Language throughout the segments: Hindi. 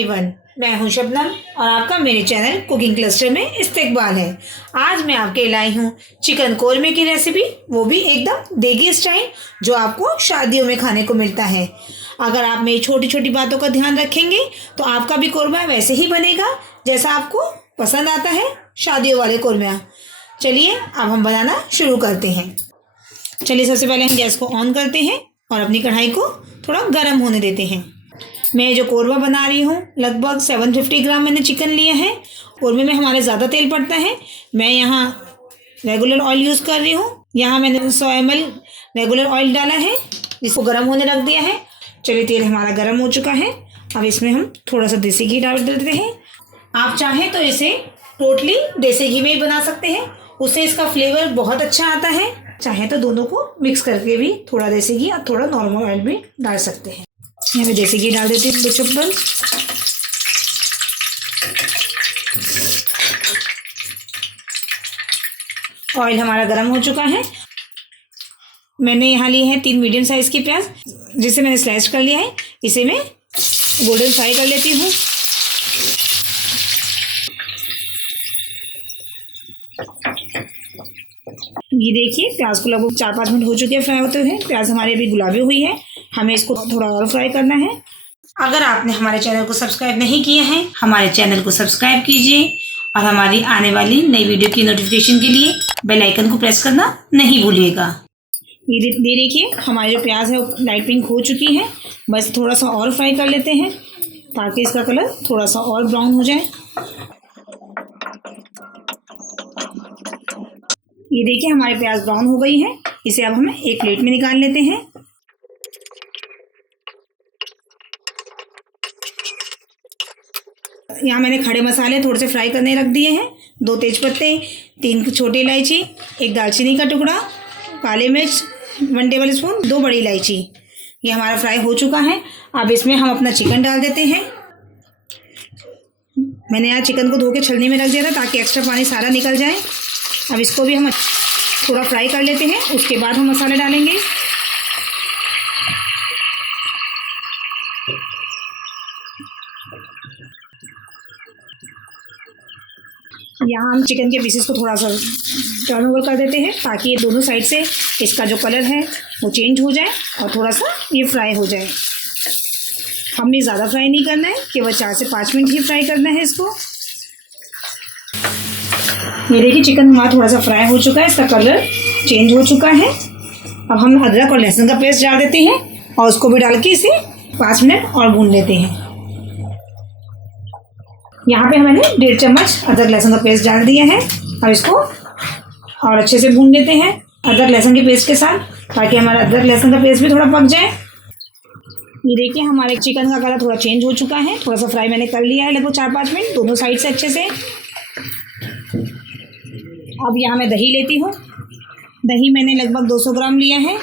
एवरीवन, मैं हूं शबनम और आपका मेरे चैनल कुकिंग क्लस्टर में इस्तकबाल है। आज मैं आपके लाई हूं चिकन कोरमे की रेसिपी, वो भी एकदम देगी स्टाइल, जो आपको शादियों में खाने को मिलता है। अगर आप मेरी छोटी छोटी बातों का ध्यान रखेंगे तो आपका भी कोरमा वैसे ही बनेगा जैसा आपको पसंद आता है शादियों वाले कोरमा। चलिए अब हम बनाना शुरू करते हैं। चलिए सबसे पहले हम गैस को ऑन करते हैं और अपनी कढ़ाई को थोड़ा गर्म होने देते हैं। मैं जो कोरमा बना रही हूँ लगभग 750 ग्राम मैंने चिकन लिया है। कोरमे में हमारे ज़्यादा तेल पड़ता है। मैं यहाँ रेगुलर ऑयल यूज़ कर रही हूँ। यहाँ मैंने 100 ml रेगुलर ऑयल डाला है, इसको गर्म होने रख दिया है। चलिए तेल हमारा गर्म हो चुका है। अब इसमें हम थोड़ा सा देसी घी डाल देते हैं। आप चाहें तो इसे टोटली देसी घी में ही बना सकते हैं, उससे इसका फ्लेवर बहुत अच्छा आता है। चाहे तो दोनों को मिक्स करके भी थोड़ा देसी घी और थोड़ा नॉर्मल ऑयल भी डाल सकते हैं। यहाँ मैं देसी घी डाल देती हूँ 2 चम्मच। ऑयल हमारा गर्म हो चुका है। मैंने यहाँ लिए हैं 3 मीडियम साइज़ की प्याज, जिसे मैंने स्लाइस कर लिया है। इसे मैं गोल्डन फ्राई कर लेती हूँ। ये देखिए प्याज को लगभग 4-5 मिनट हो चुके हैं फ्राई होते हुए। प्याज हमारी अभी गुलाबी हुई है, हमें इसको थोड़ा और फ्राई करना है। अगर आपने हमारे चैनल को सब्सक्राइब नहीं किया है, हमारे चैनल को सब्सक्राइब कीजिए और हमारी आने वाली नई वीडियो की नोटिफिकेशन के लिए बेल आइकन को प्रेस करना नहीं भूलिएगा। ये देखिए हमारी जो प्याज है वो लाइट पिंक हो चुकी है। बस थोड़ा सा और फ्राई कर लेते हैं ताकि इसका कलर थोड़ा सा और ब्राउन हो जाए। ये देखिए हमारी प्याज ब्राउन हो गई है। इसे अब हम एक प्लेट में निकाल लेते हैं। यहाँ मैंने खड़े मसाले थोड़े से फ्राई करने रख दिए हैं। 2 तेजपत्ते, 3 छोटी इलायची, 1 दालचीनी का टुकड़ा, काली मिर्च 1 टेबल स्पून, 2 बड़ी इलायची। ये हमारा फ्राई हो चुका है। अब इसमें हम अपना चिकन डाल देते हैं। मैंने यहाँ चिकन को धो के छलनी में रख दिया था ताकि एक्स्ट्रा पानी सारा निकल जाए। अब इसको भी हम थोड़ा फ्राई कर लेते हैं, उसके बाद हम मसाले डालेंगे। यहाँ हम चिकन के पीसेस को थोड़ा सा टर्न ओवर कर देते हैं ताकि ये दोनों साइड से इसका जो कलर है वो चेंज हो जाए और थोड़ा सा ये फ्राई हो जाए। हमें ज़्यादा फ्राई नहीं करना है, केवल 4 से 5 मिनट ही फ्राई करना है इसको। ये देखिए चिकन हमारा थोड़ा सा फ्राई हो चुका है, इसका कलर चेंज हो चुका है। अब हम अदरक और लहसुन का पेस्ट डाल देते हैं और उसको भी डाल के इसे 5 मिनट और भून लेते हैं। यहाँ पे मैंने 1.5 चम्मच अदरक लहसुन का पेस्ट डाल दिया है। अब इसको और अच्छे से भून लेते हैं अदरक लहसुन के पेस्ट के साथ, ताकि हमारा अदरक लहसुन का पेस्ट भी थोड़ा पक जाए। ये देखिए हमारे चिकन का कलर थोड़ा चेंज हो चुका है। थोड़ा सा फ्राई मैंने कर लिया है लगभग 4-5 मिनट दोनों साइड से अच्छे से। अब यहाँ मैं दही लेती हूँ। दही मैंने लगभग 200 ग्राम लिया है,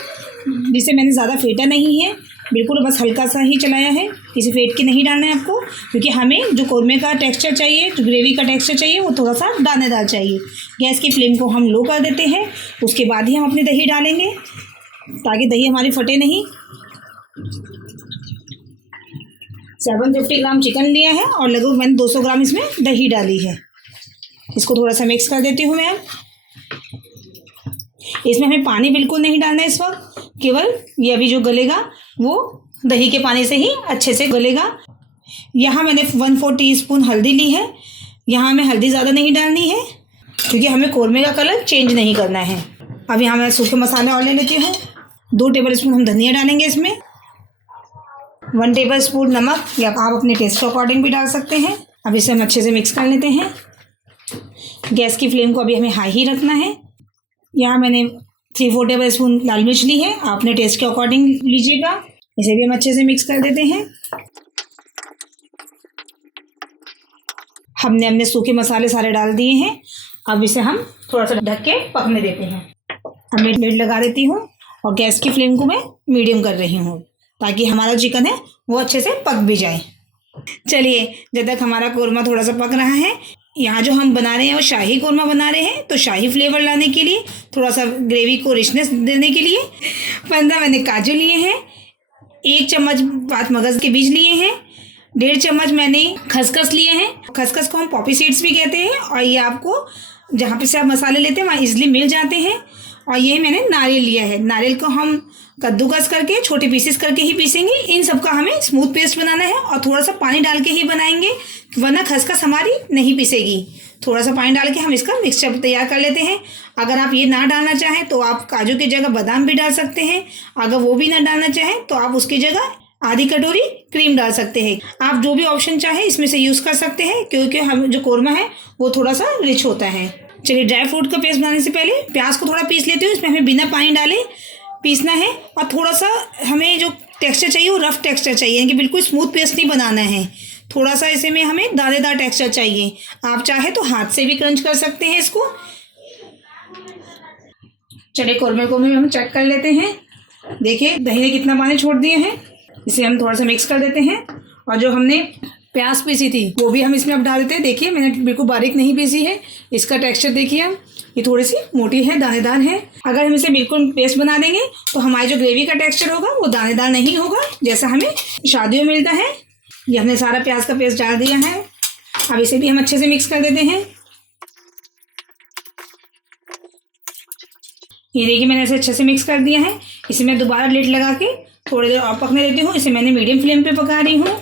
जिसे मैंने ज़्यादा फेंटा नहीं है, बिल्कुल बस हल्का सा ही चलाया है। इसे फेंट के नहीं डालना है आपको, क्योंकि हमें जो कोरमे का टेक्सचर चाहिए, जो ग्रेवी का टेक्सचर चाहिए, वो थोड़ा सा दानेदार चाहिए। गैस की फ्लेम को हम लो कर देते हैं, उसके बाद ही हम अपनी दही डालेंगे ताकि दही हमारी फटे नहीं। 750 ग्राम चिकन लिया है और लगभग मैंने 200 ग्राम इसमें दही डाली है। इसको थोड़ा सा मिक्स कर देती हूँ मैं। अब इसमें हमें पानी बिल्कुल नहीं डालना है इस वक्त, केवल ये अभी जो गलेगा वो दही के पानी से ही अच्छे से गलेगा। यहाँ मैंने 1/4 टीस्पून हल्दी ली है। यहाँ हमें हल्दी ज़्यादा नहीं डालनी है क्योंकि हमें कोरमे का कलर चेंज नहीं करना है। अब यहाँ मैं सूखे मसाले और ले लेती हूँ। 2 टेबल स्पून हम धनिया डालेंगे इसमें, 1 टेबल स्पून नमक, या आप अपने टेस्ट के अकॉर्डिंग भी डाल सकते हैं। अब इसे हम अच्छे से मिक्स कर लेते हैं। गैस की फ्लेम को अभी हमें हाई ही रखना है। यहाँ मैंने 3-4 टेबल स्पून लाल मिर्च ली है, आपने टेस्ट के अकॉर्डिंग लीजिएगा। इसे भी हम अच्छे से मिक्स कर देते हैं। हमने अपने सूखे मसाले सारे डाल दिए हैं। अब इसे हम थोड़ा सा ढक के पकने देते हैं। अब मैं लिड लगा देती हूँ और गैस की फ्लेम को मैं मीडियम कर रही हूँ ताकि हमारा चिकन है वो अच्छे से पक भी जाए। चलिए जब तक हमारा कोरमा थोड़ा सा पक रहा है, यहाँ जो हम बना रहे हैं वो शाही कोरमा बना रहे हैं, तो शाही फ्लेवर लाने के लिए, थोड़ा सा ग्रेवी को रिचनेस देने के लिए 15 मैंने काजू लिए हैं, 1 चम्मच बात मगज़ के बीज लिए हैं, 1.5 चम्मच मैंने खसखस लिए हैं। खसखस को हम पॉपी सीड्स भी कहते हैं और ये आपको जहाँ पे से आप मसाले लेते हैं वहाँ इजीली मिल जाते हैं। और ये मैंने नारियल लिया है। नारियल को हम कद्दूकस करके छोटे पीसेस करके ही पीसेंगे। इन सब का हमें स्मूथ पेस्ट बनाना है और थोड़ा सा पानी डाल के ही बनाएंगे, वरना खसखस हमारी नहीं पिसेगी। थोड़ा सा पानी डाल के हम इसका मिक्सचर तैयार कर लेते हैं। अगर आप ये ना डालना चाहें तो आप काजू की जगह बादाम भी डाल सकते हैं। अगर वो भी ना डालना चाहें तो आप उसकी जगह आधी कटोरी क्रीम डाल सकते हैं। आप जो भी ऑप्शन चाहें इसमें से यूज़ कर सकते हैं, क्योंकि हम जो कोरमा है वो थोड़ा सा रिच होता है। चलिए, ड्राई फ्रूट का पेस्ट बनाने से पहले प्याज को थोड़ा पीस लेती हूँ। इसमें हमें बिना पानी डाले पीसना है और थोड़ा सा हमें जो टेक्सचर चाहिए वो रफ टेक्सचर चाहिए, यानी कि बिल्कुल स्मूथ पेस्ट नहीं बनाना है। थोड़ा सा इसे में हमें दानेदार टेक्सचर चाहिए। आप चाहे तो हाथ से भी क्रंच कर सकते हैं इसको। चलिए, कोरमे को भी हम चेक कर लेते हैं। देखिए दही ने कितना पानी छोड़ दिए हैं। इसे हम थोड़ा सा मिक्स कर देते हैं और जो हमने प्याज पीसी थी वो भी हम इसमें अब डाल देते हैं। देखिए मैंने बिल्कुल बारीक नहीं पीसी है। इसका टेक्सचर देखिए, हम ये थोड़ी सी मोटी है, दानेदार है। अगर हम इसे बिल्कुल पेस्ट बना देंगे तो हमारी जो ग्रेवी का टेक्सचर होगा वो दानेदार नहीं होगा, जैसा हमें शादियों में मिलता है। ये हमने सारा प्याज का पेस्ट डाल दिया है। अब इसे भी हम अच्छे से मिक्स कर देते हैं। ये देखिए मैंने इसे अच्छे से मिक्स कर दिया है। इसे मैं दोबारा लिड लगा के थोड़ी देर और पकने देती हूँ। इसे मैंने मीडियम फ्लेम पे पका रही हूँ।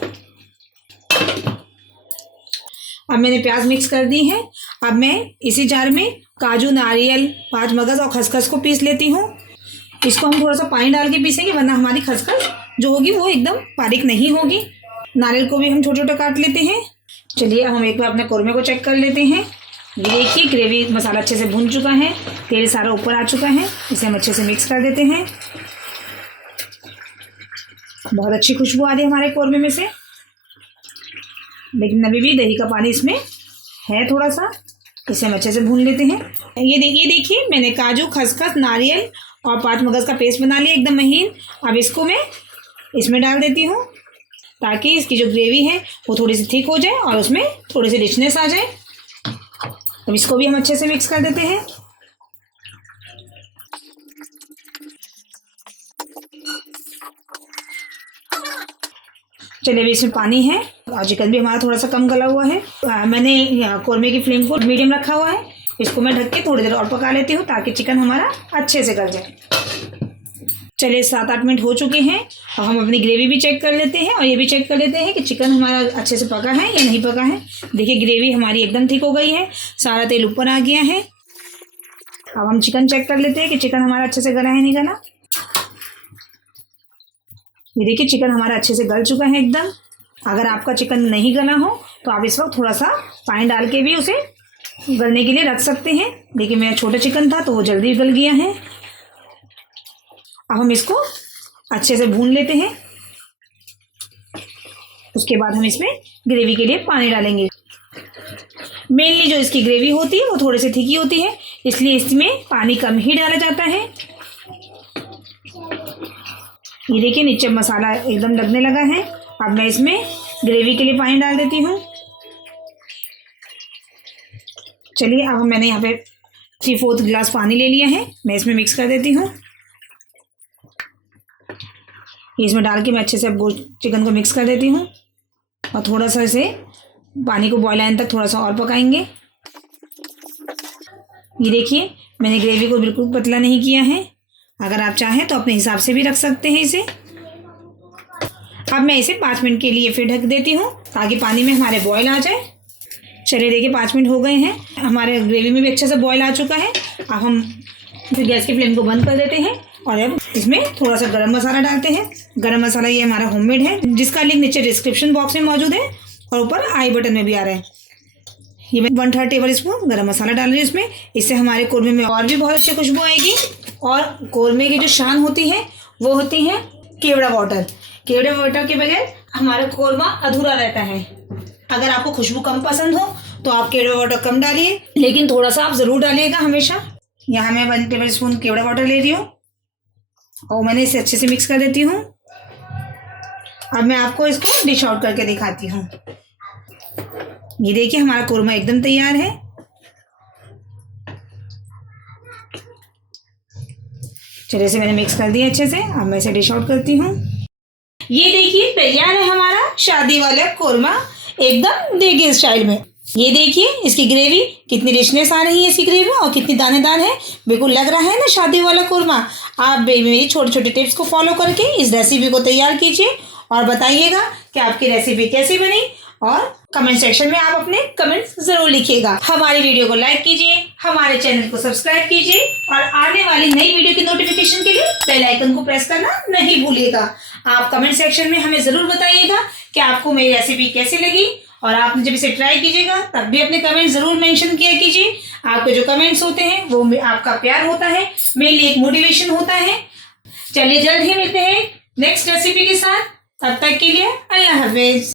अब मैंने प्याज मिक्स कर दी है। अब मैं इसी जार में काजू, नारियल, 5 मगज और खसखस को पीस लेती हूँ। इसको हम थोड़ा सा पानी डाल के पीसेंगे, वरना हमारी खसखस जो होगी वो एकदम बारीक नहीं होगी। नारियल को भी हम छोटे छोटे काट लेते हैं। चलिए, अब हम एक बार अपने कोरमे को चेक कर लेते हैं। ये देखिए ग्रेवी मसाला अच्छे से भुन चुका है, तेल सारा ऊपर आ चुका है। इसे हम अच्छे से मिक्स कर देते हैं। बहुत अच्छी खुशबू आ रही है हमारे कोरमे में से, लेकिन अभी भी दही का पानी इसमें है थोड़ा सा। इसे हम अच्छे से भून लेते हैं। ये देखिए मैंने काजू, खसखस, नारियल और 5 मगज का पेस्ट बना लिया एकदम महीन। अब इसको मैं इसमें डाल देती हूँ ताकि इसकी जो ग्रेवी है वो थोड़ी सी थिक हो जाए और उसमें थोड़ी सी रिचनेस आ जाए। अब इसको भी हम अच्छे से मिक्स कर देते हैं। चलिए, अभी इसमें पानी है और चिकन भी हमारा थोड़ा सा कम गला हुआ है। मैंने कोरमे की फ्लेम को मीडियम रखा हुआ है। इसको मैं ढक के थोड़ी देर और पका लेती हूँ ताकि चिकन हमारा अच्छे से गल जाए। चलिए, 7-8 मिनट हो चुके हैं और हम अपनी ग्रेवी भी चेक कर लेते हैं और ये भी चेक कर लेते हैं कि चिकन हमारा अच्छे से पका है या नहीं पका है। देखिए ग्रेवी हमारी एकदम थिक हो गई है, सारा तेल ऊपर आ गया है। अब हम चिकन चेक कर लेते हैं कि चिकन हमारा अच्छे से गला है नहीं गला। ये देखिए चिकन हमारा अच्छे से गल चुका है एकदम। अगर आपका चिकन नहीं गला हो तो आप इस वक्त थोड़ा सा पानी डाल के भी उसे गलने के लिए रख सकते हैं। देखिए मेरा छोटा चिकन था तो वो जल्दी गल गया है। अब हम इसको अच्छे से भून लेते हैं। उसके बाद हम इसमें ग्रेवी के लिए पानी डालेंगे। मेनली जो इसकी ग्रेवी होती है वो थोड़ी सी थिकी होती है, इसलिए इसमें पानी कम ही डाला जाता है। ये देखिए नीचे मसाला एकदम लगने लगा है। अब मैं इसमें ग्रेवी के लिए पानी डाल देती हूँ। चलिए, अब मैंने यहाँ पे 3/4 गिलास पानी ले लिया है। मैं इसमें मिक्स कर देती हूँ। इसमें डाल के मैं अच्छे से अब चिकन को मिक्स कर देती हूँ और थोड़ा सा इसे पानी को बॉयल आने तक थोड़ा सा और पकाएंगे। ये देखिए मैंने ग्रेवी को बिल्कुल पतला नहीं किया है। अगर आप चाहें तो अपने हिसाब से भी रख सकते हैं इसे। अब मैं इसे 5 मिनट के लिए फिर ढक देती हूँ ताकि पानी में हमारे बॉयल आ जाए। चलिए देखिए 5 मिनट हो गए हैं, हमारे ग्रेवी में भी अच्छे से बॉयल आ चुका है। अब हम फिर गैस की फ्लेम को बंद कर देते हैं और अब इसमें थोड़ा सा गरम मसाला डालते हैं। गरम मसाला ये हमारा होममेड है, जिसका लिंक नीचे डिस्क्रिप्शन बॉक्स में मौजूद है और ऊपर आई बटन में भी आ रहा है। ये मैं 1/3 टेबल स्पून गरम मसाला डाल रही हूँ इसमें। इससे हमारे कोरमे में और भी बहुत अच्छी खुशबू आएगी। और कोरमे की जो शान होती है वो होती है केवड़ा वाटर। केवड़े वाटर के बगैर हमारा कोरमा अधूरा रहता है। अगर आपको खुशबू कम पसंद हो तो आप केवड़ा वाटर कम डालिए, लेकिन थोड़ा सा आप ज़रूर डालिएगा हमेशा। यहाँ मैं 1 टेबल स्पून केवड़ा वाटर ले रही हूँ और मैंने इसे अच्छे से मिक्स कर देती हूँ। अब मैं आपको इसको डिश आउट करके दिखाती हूँ। ये देखिए हमारा कोरमा एकदम तैयार है। चलिए इसे मैंने मिक्स कर दिया अच्छे से। अब मैं इसे डिश आउट करती हूँ। ये देखिए तैयार है हमारा शादी वाला कोरमा एकदम देगी स्टाइल में। ये देखिए इसकी ग्रेवी कितनी रिचनेस आ रही है इसकी ग्रेवी और कितनी दानेदार है। बिल्कुल लग रहा है ना शादी वाला कोरमा। आप मेरी छोटे छोटे टिप्स को फॉलो करके इस रेसिपी को तैयार कीजिए और बताइएगा कि आपकी रेसिपी कैसी बनी और कमेंट सेक्शन में आप अपने कमेंट्स जरूर लिखिएगा। हमारी वीडियो को लाइक कीजिए, हमारे चैनल को सब्सक्राइब कीजिए और आने वाली नई वीडियो की नोटिफिकेशन के लिए बेल आइकन को प्रेस करना नहीं भूलिएगा। आप कमेंट सेक्शन में हमें जरूर बताइएगा कि आपको मेरी रेसिपी कैसी लगी और आप जब इसे ट्राई कीजिएगा तब भी अपने कमेंट जरूर मेंशन किया कीजिए। आपके जो कमेंट्स होते हैं वो आपका प्यार होता है, मेरे लिए एक मोटिवेशन होता है। चलिए जल्द ही मिलते हैं नेक्स्ट रेसिपी के साथ। तब तक के लिए अल्लाह हाफिज।